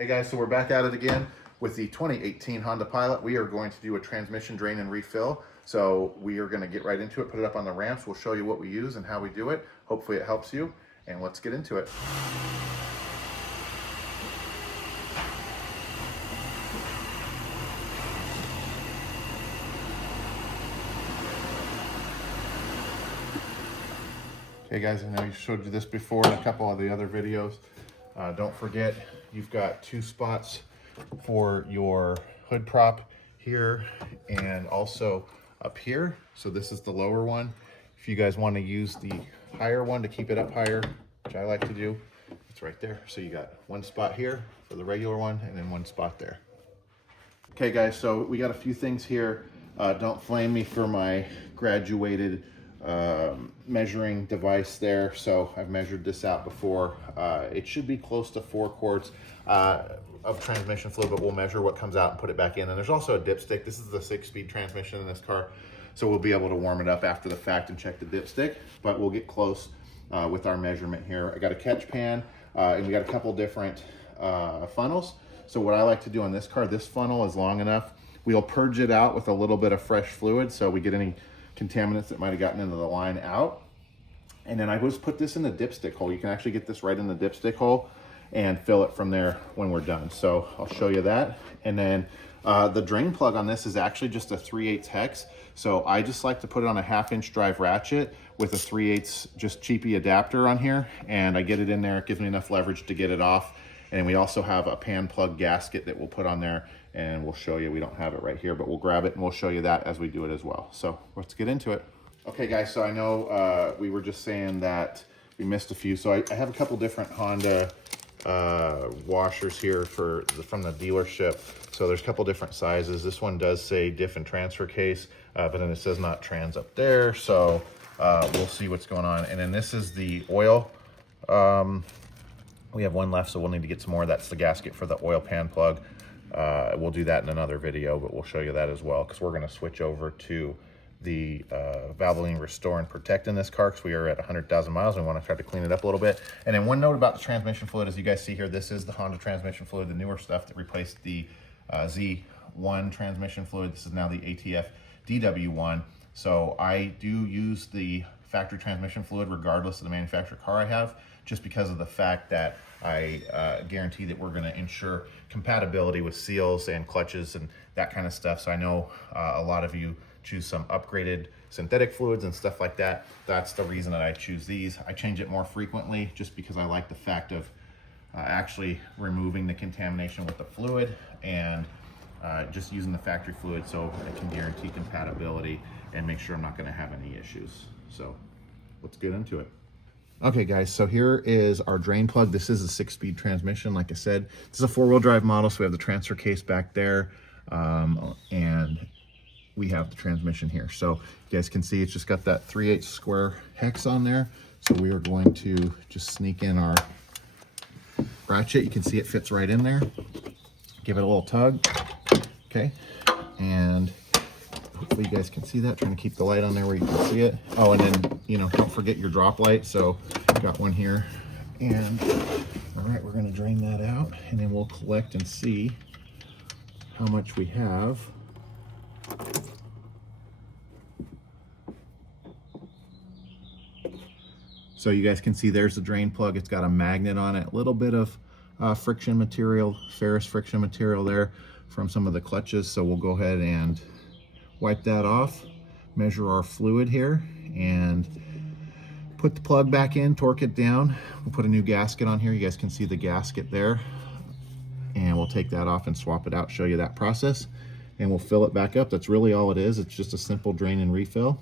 Hey guys, so we're back at it again with the 2018 Honda Pilot. We are going to do a transmission drain and refill. So we are going to get right into it, put it up on the ramps. We'll show you what we use and how we do it. Hopefully it helps you, and let's get into it. Okay guys, I know you showed you this before in a couple of the other videos. Don't forget, you've got two spots for your hood prop here and also up here. So this is the lower one. If you guys want to use the higher one to keep it up higher, which I like to do, it's right there. So you got one spot here for the regular one and then one spot there. Okay guys, so we got a few things here. Don't flame me for my graduated measuring device there. So I've measured this out before. It should be close to 4 quarts of transmission fluid, but we'll measure what comes out and put it back in. And there's also a dipstick. This is the 6-speed transmission in this car, so we'll be able to warm it up after the fact and check the dipstick, but we'll get close with our measurement here. I got a catch pan and we got a couple different funnels. So what I like to do on this car, this funnel is long enough, we'll purge it out with a little bit of fresh fluid so we get any contaminants that might have gotten into the line out. And then I just put this in the dipstick hole. You can actually get this right in the dipstick hole and fill it from there when we're done. So I'll show you that. And then the drain plug on this is actually just a 3/8 hex. So I just like to put it on a 1/2-inch drive ratchet with a 3/8 just cheapy adapter on here. And I get it in there, it gives me enough leverage to get it off. And we also have a pan plug gasket that we'll put on there, and we'll show you. We don't have it right here, but we'll grab it and we'll show you that as we do it as well. So let's get into it. Okay guys, so I know we were just saying that we missed a few. So I have a couple different Honda washers here from the dealership. So there's a couple different sizes. This one does say diff and transfer case, but then it says not trans up there. So we'll see what's going on. And then this is the oil. We have one left, so we'll need to get some more. That's the gasket for the oil pan plug. We'll do that in another video, but we'll show you that as well, because we're going to switch over to the Valvoline Restore and Protect in this car, because we are at 100,000 miles and we want to try to clean it up a little bit. And then one note about the transmission fluid, as you guys see here, this is the Honda transmission fluid, the newer stuff that replaced the Z1 transmission fluid. This is now the ATF DW1. So I do use the factory transmission fluid regardless of the manufacturer car I have, just because of the fact that I guarantee that we're going to ensure compatibility with seals and clutches and that kind of stuff. So I know a lot of you choose some upgraded synthetic fluids and stuff like that. That's the reason that I choose these. I change it more frequently just because I like the fact of actually removing the contamination with the fluid and just using the factory fluid, so I can guarantee compatibility and make sure I'm not going to have any issues. So let's get into it. Okay guys, so here is our drain plug. This is a 6-speed transmission. Like I said, this is a 4-wheel drive model, so we have the transfer case back there, and we have the transmission here. So you guys can see it's just got that 3/8 square hex on there. So we are going to just sneak in our ratchet. You can see it fits right in there. Give it a little tug, okay, and hopefully you guys can see that. Trying to keep the light on there where you can see it. Oh, and then, you know, don't forget your drop light. So got one here. And all right, we're gonna drain that out and then we'll collect and see how much we have. So you guys can see there's the drain plug. It's got a magnet on it, a little bit of friction material, ferrous friction material there from some of the clutches. So we'll go ahead and wipe that off, measure our fluid here, and put the plug back in, torque it down. We'll put a new gasket on here. You guys can see the gasket there. And we'll take that off and swap it out, show you that process. And we'll fill it back up. That's really all it is. It's just a simple drain and refill.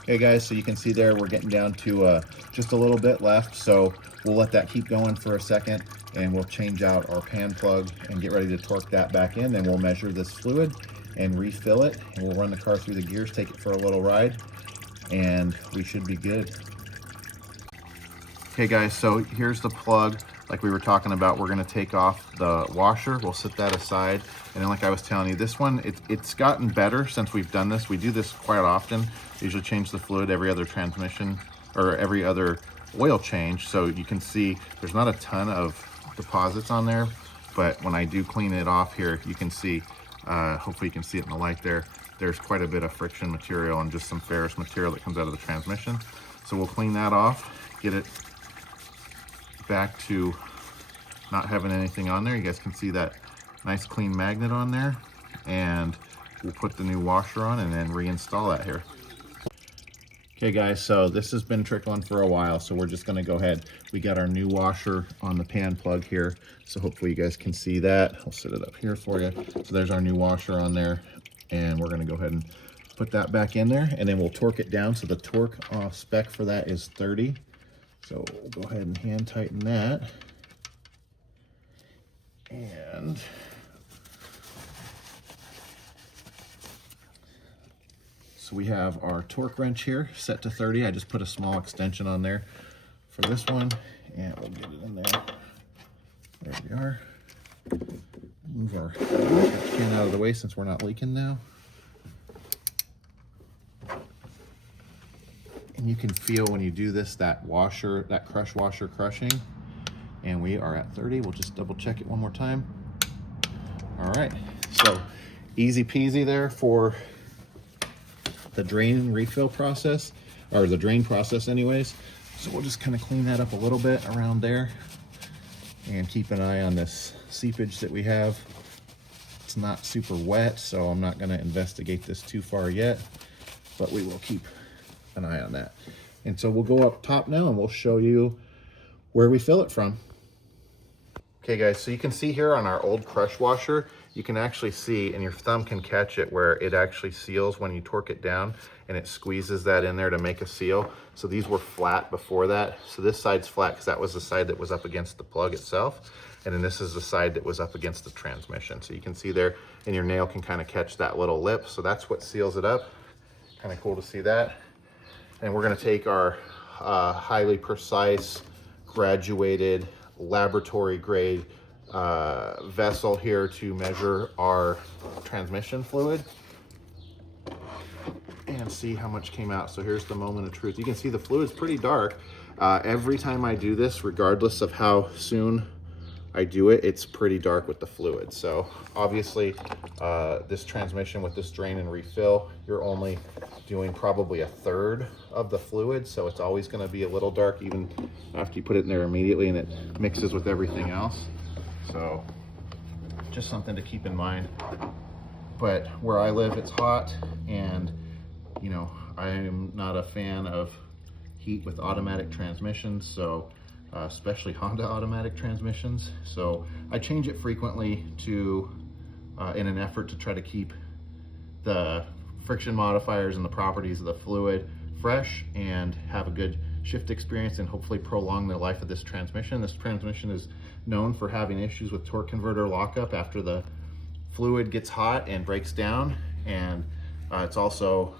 Okay guys, so you can see there we're getting down to just a little bit left. So we'll let that keep going for a second and we'll change out our pan plug and get ready to torque that back in. Then we'll measure this fluid and refill it, and we'll run the car through the gears, take it for a little ride, and we should be good. Okay guys, so here's the plug. Like we were talking about, we're gonna take off the washer. We'll set that aside. And then like I was telling you, this one, it's gotten better since we've done this. We do this quite often. Usually change the fluid every other transmission or every other oil change. So you can see there's not a ton of deposits on there, but when I do clean it off here, you can see, hopefully you can see it in the light there, there's quite a bit of friction material and just some ferrous material that comes out of the transmission. So we'll clean that off, get it back to not having anything on there. You guys can see that nice clean magnet on there, and we'll put the new washer on and then reinstall that here. Okay guys, so this has been trickling for a while, so we're just gonna go ahead. We got our new washer on the pan plug here, so hopefully you guys can see that. I'll set it up here for you. So there's our new washer on there, and we're gonna go ahead and put that back in there, and then we'll torque it down. So the torque spec for that is 30. So we'll go ahead and hand tighten that. And so we have our torque wrench here set to 30. I just put a small extension on there for this one, and we'll get it in there. There we are. Move our can out of the way since we're not leaking now. And you can feel when you do this, that washer, that crush washer crushing. And we are at 30. We'll just double check it one more time. All right, so easy peasy there for the drain refill process, or the drain process anyways. So we'll just kind of clean that up a little bit around there and keep an eye on this seepage that we have. It's not super wet, so I'm not gonna investigate this too far yet, but we will keep an eye on that. And so we'll go up top now and we'll show you where we fill it from. Okay guys, so you can see here on our old crush washer, you can actually see, and your thumb can catch it, where it actually seals when you torque it down, and it squeezes that in there to make a seal. So these were flat before that. So this side's flat because that was the side that was up against the plug itself. And then this is the side that was up against the transmission. So you can see there, and your nail can kind of catch that little lip. So that's what seals it up. Kind of cool to see that. And we're gonna take our highly precise, graduated, laboratory grade vessel here to measure our transmission fluid and see how much came out. So here's the moment of truth. You can see the fluid's pretty dark. Every time I do this, regardless of how soon I do it, it's pretty dark with the fluid. So obviously this transmission with this drain and refill, you're only doing probably a third of the fluid. So it's always gonna be a little dark even after you put it in there immediately and it mixes with everything else. So just something to keep in mind. But where I live, it's hot, and you know, I'm not a fan of heat with automatic transmissions, so especially Honda automatic transmissions. So I change it frequently to, in an effort to try to keep the friction modifiers and the properties of the fluid fresh and have a good shift experience and hopefully prolong the life of this transmission. This transmission is known for having issues with torque converter lockup after the fluid gets hot and breaks down. And it's also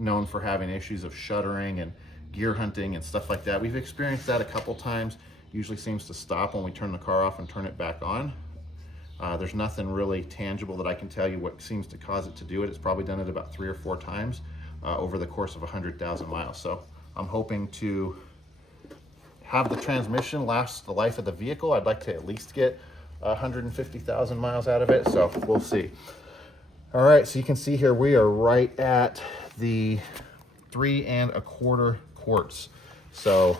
known for having issues of shuttering and gear hunting and stuff like that. We've experienced that a couple times. Usually seems to stop when we turn the car off and turn it back on. There's nothing really tangible that I can tell you what seems to cause it to do it. It's probably done it about 3 or 4 times over the course of 100,000 miles. So I'm hoping to have the transmission last the life of the vehicle. I'd like to at least get 150,000 miles out of it, so we'll see. All right, so you can see here we are right at the 3 1/4 quarts. So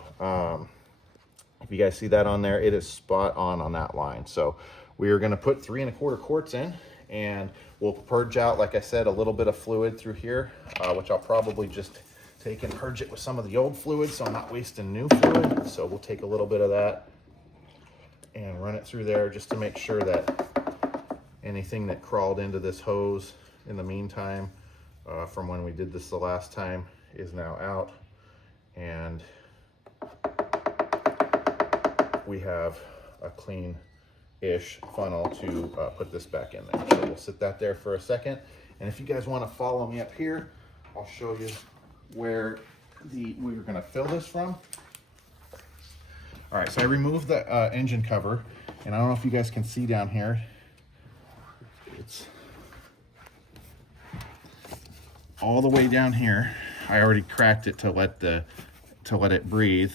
if you guys see that on there, it is spot on that line. So we are gonna put 3 1/4 quarts in, and we'll purge out, like I said, a little bit of fluid through here, which I'll probably just take and purge it with some of the old fluid so I'm not wasting new fluid. So we'll take a little bit of that and run it through there just to make sure that anything that crawled into this hose in the meantime from when we did this the last time is now out, and we have a clean-ish funnel to put this back in there. So we'll sit that there for a second, and if you guys want to follow me up here, I'll show you where we're going to fill this from. All right, so I removed the engine cover, and I don't know if you guys can see down here. It's all the way down here. I already cracked it to let it breathe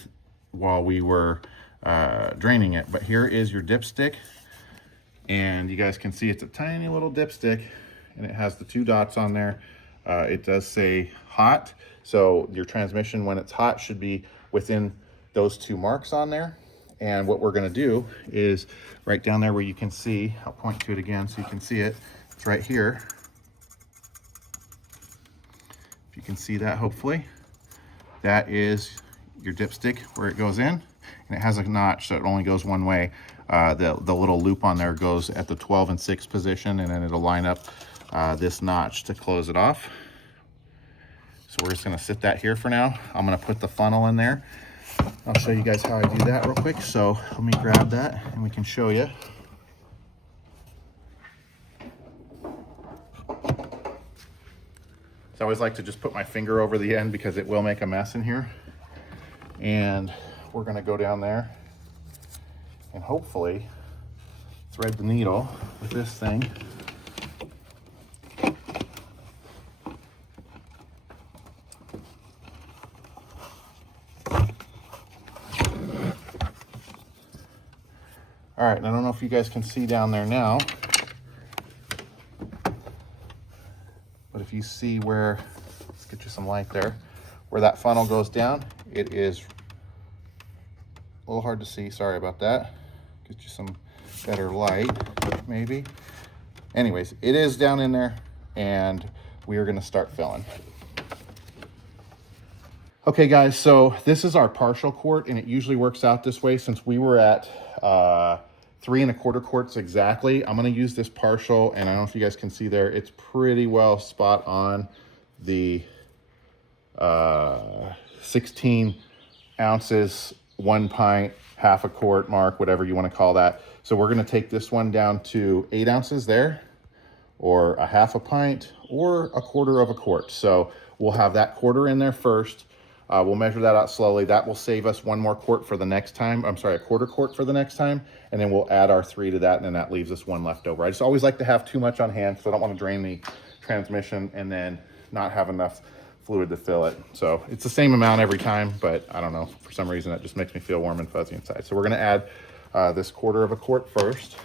while we were draining it. But here is your dipstick, and you guys can see it's a tiny little dipstick, and it has the 2 dots on there. It does say hot, so your transmission when it's hot should be within those 2 marks on there. And what we're going to do is right down there where you can see, I'll point to it again so you can see it. It's right here. If you can see that, hopefully, that is your dipstick where it goes in, and it has a notch, so it only goes one way. The little loop on there goes at the 12 and 6 position, and then it'll line up this notch to close it off. So we're just gonna sit that here for now. I'm gonna put the funnel in there. I'll show you guys how I do that real quick. So let me grab that and we can show you. So I always like to just put my finger over the end because it will make a mess in here. And we're gonna go down there and hopefully thread the needle with this thing. All right, and I don't know if you guys can see down there now, but if you see where, let's get you some light there, where that funnel goes down, it is a little hard to see, sorry about that. Get you some better light, maybe. Anyways, it is down in there, and we are gonna start filling. Okay guys, so this is our partial quart, and it usually works out this way. Since we were at 3 1/4 quarts exactly, I'm gonna use this partial, and I don't know if you guys can see there, it's pretty well spot on the 16 ounces, 1 pint, 1/2 quart mark, whatever you wanna call that. So we're gonna take this one down to 8 ounces there, or 1/2 pint, or 1/4 quart. So we'll have that quarter in there first. We'll measure that out slowly. That will save us 1 more quart for the next time. I'm sorry, 1/4 quart for the next time. And then we'll add our 3 to that, and then that leaves us 1 left over. I just always like to have too much on hand because I don't want to drain the transmission and then not have enough fluid to fill it. So it's the same amount every time, but I don't know, for some reason that just makes me feel warm and fuzzy inside. So we're gonna add this 1/4 quart first.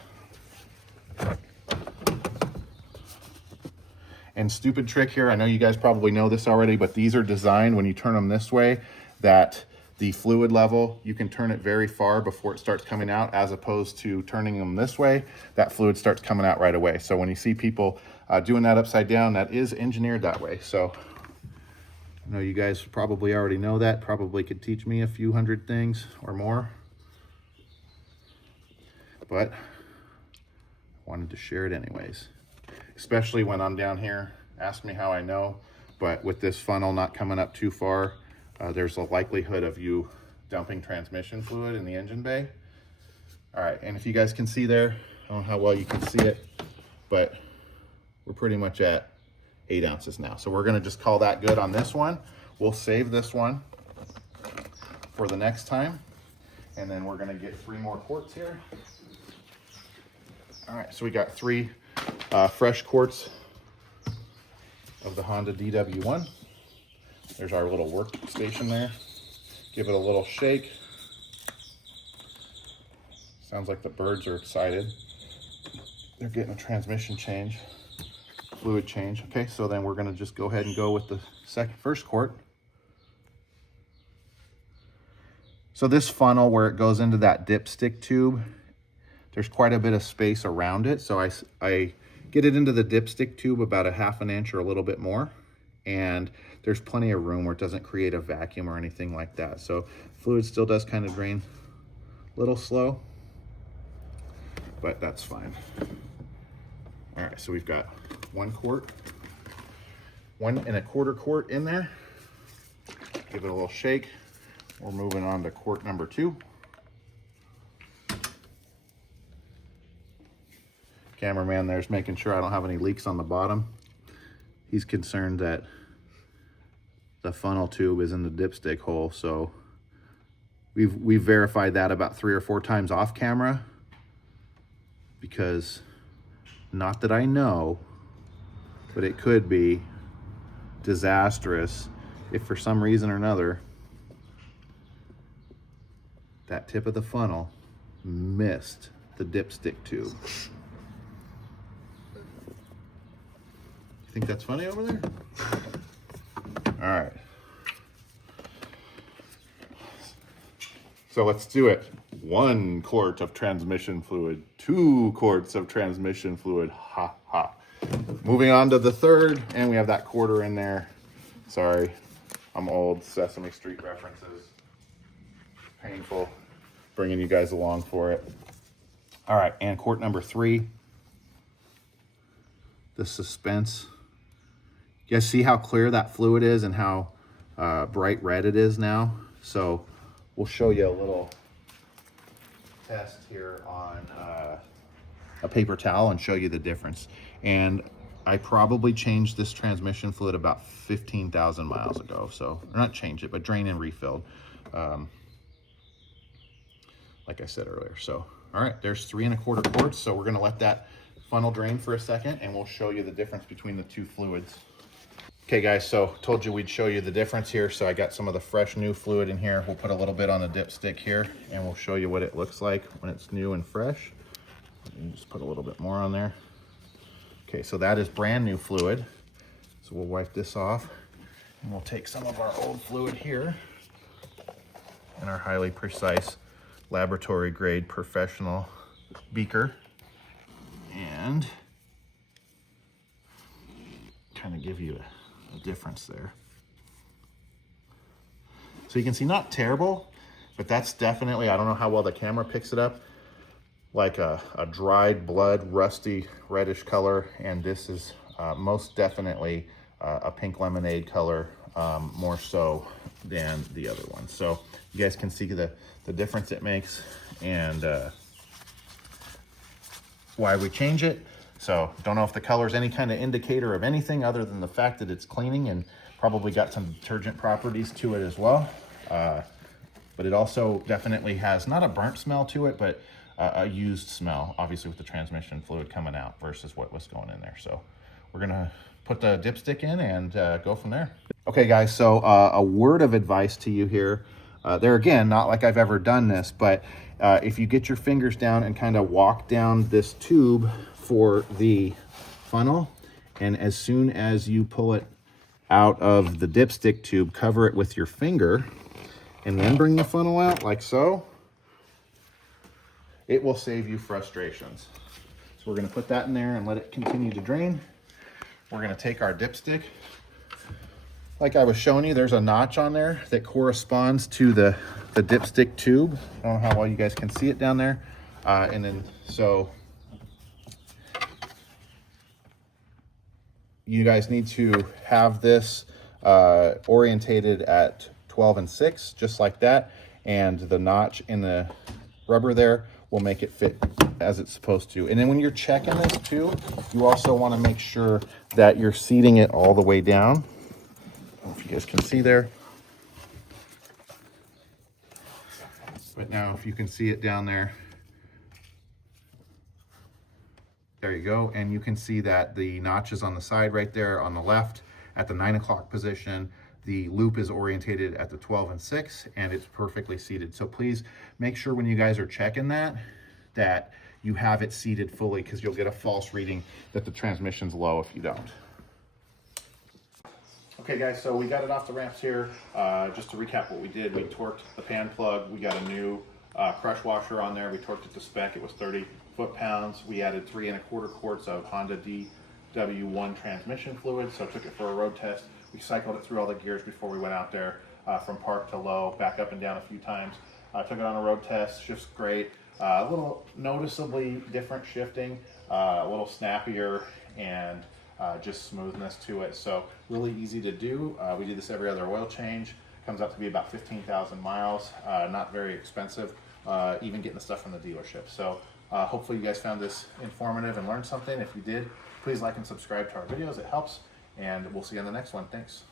And stupid trick here, I know you guys probably know this already, but these are designed when you turn them this way, that the fluid level, you can turn it very far before it starts coming out, as opposed to turning them this way, that fluid starts coming out right away. So when you see people doing that upside down, that is engineered that way. So I know you guys probably already know that, probably could teach me a few hundred things or more, but I wanted to share it anyways. Especially when I'm down here. Ask me how I know, but with this funnel not coming up too far, there's a likelihood of you dumping transmission fluid in the engine bay. All right, and if you guys can see there, I don't know how well you can see it, but we're pretty much at 8 ounces now. So we're gonna just call that good on this one. We'll save this one for the next time, and then we're gonna get 3 more quarts here. All right, so we got 3 fresh quarts of the Honda DW1. There's our little workstation there. Give it a little shake. Sounds like the birds are excited. They're getting a transmission change, fluid change. Okay, so then we're gonna just go ahead and go with the first quart. So this funnel, where it goes into that dipstick tube, there's quite a bit of space around it. So I get it into the dipstick tube about 1/2 inch or a little bit more. And there's plenty of room where it doesn't create a vacuum or anything like that. So fluid still does kind of drain a little slow, but that's fine. All right, so we've got 1 quart, 1 1/4 quart in there. Give it a little shake. We're moving on to quart number 2. Cameraman there's making sure I don't have any leaks on the bottom. He's concerned that the funnel tube is in the dipstick hole, so we've verified that about 3 or 4 times off camera, because not that I know, but it could be disastrous if for some reason or another that tip of the funnel missed the dipstick tube. You think that's funny over there? All right. So let's do it. 1 quart of transmission fluid, 2 quarts of transmission fluid, ha ha. Moving on to the third, and we have that quarter in there. Sorry, I'm old, Sesame Street references. Painful, bringing you guys along for it. All right, and quart number 3. The suspense. You guys see how clear that fluid is and how bright red it is now? So we'll show you a little test here on a paper towel and show you the difference. And I probably changed this transmission fluid about 15,000 miles ago. So, or not changed it, but drained and refilled. Like I said earlier. So, all right, there's 3 1/4 quarts. So we're gonna let that funnel drain for a second and we'll show you the difference between the 2 fluids. Okay guys, so told you we'd show you the difference here. So I got some of the fresh new fluid in here. We'll put a little bit on the dipstick here and we'll show you what it looks like when it's new and fresh. You just put a little bit more on there. Okay, so that is brand new fluid. So we'll wipe this off and we'll take some of our old fluid here in our highly precise laboratory grade professional beaker and kind of give you a difference there. So you can see not terrible, but that's definitely, I don't know how well the camera picks it up, like a dried blood, rusty reddish color. And this is most definitely a pink lemonade color, more so than the other one. So you guys can see the difference it makes and why we change it. So don't know if the color is any kind of indicator of anything other than the fact that it's cleaning and probably got some detergent properties to it as well. But it also definitely has not a burnt smell to it, but a used smell, obviously with the transmission fluid coming out versus what was going in there. So we're gonna put the dipstick in and go from there. Okay guys, so a word of advice to you here. There again, not like I've ever done this, but if you get your fingers down and kind of walk down this tube for the funnel, and as soon as you pull it out of the dipstick tube, cover it with your finger and then bring the funnel out like so, it will save you frustrations. So we're going to put that in there and let it continue to drain. We're going to take our dipstick. Like I was showing you, there's a notch on there that corresponds to the dipstick tube. I don't know how well you guys can see it down there. And then so you guys need to have this orientated at 12 and 6, just like that. And the notch in the rubber there will make it fit as it's supposed to. And then when you're checking this too, you also want to make sure that you're seating it all the way down. I don't know if you guys can see there. But now if you can see it down there, there you go. And you can see that the notch is on the side right there on the left at the 9 o'clock position. The loop is orientated at the 12 and 6 and it's perfectly seated. So please make sure when you guys are checking that you have it seated fully, because you'll get a false reading that the transmission's low if you don't. Okay guys, so we got it off the ramps here. Just to recap what we did, we torqued the pan plug. We got a new crush washer on there. We torqued it to spec. It was 30 foot-pounds. We added 3 1/4 quarts of Honda DW1 transmission fluid. So took it for a road test. We cycled it through all the gears before we went out there, from park to low, back up and down a few times. Took it on a road test, shifts great. A little noticeably different shifting, a little snappier, and just smoothness to it. So really easy to do. We do this every other oil change. Comes out to be about 15,000 miles. Not very expensive, even getting the stuff from the dealership. So hopefully you guys found this informative and learned something. If you did, please like and subscribe to our videos. It helps. And we'll see you on the next one. Thanks.